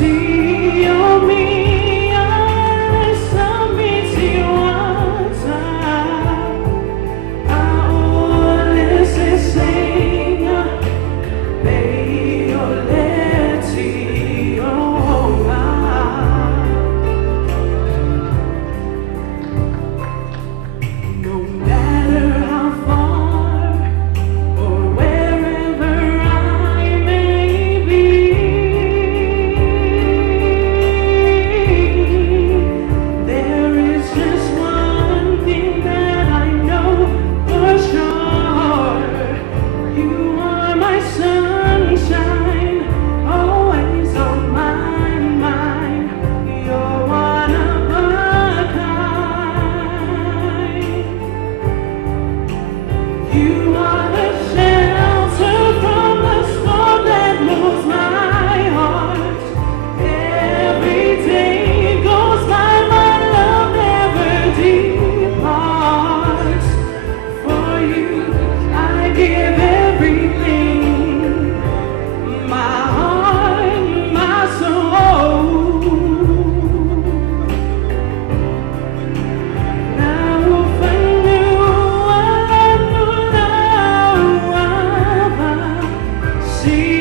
You are the shelter from the storm that moves my heart. Every day goes by, my love never departs. For you, I give everything, my heart, my soul. Now see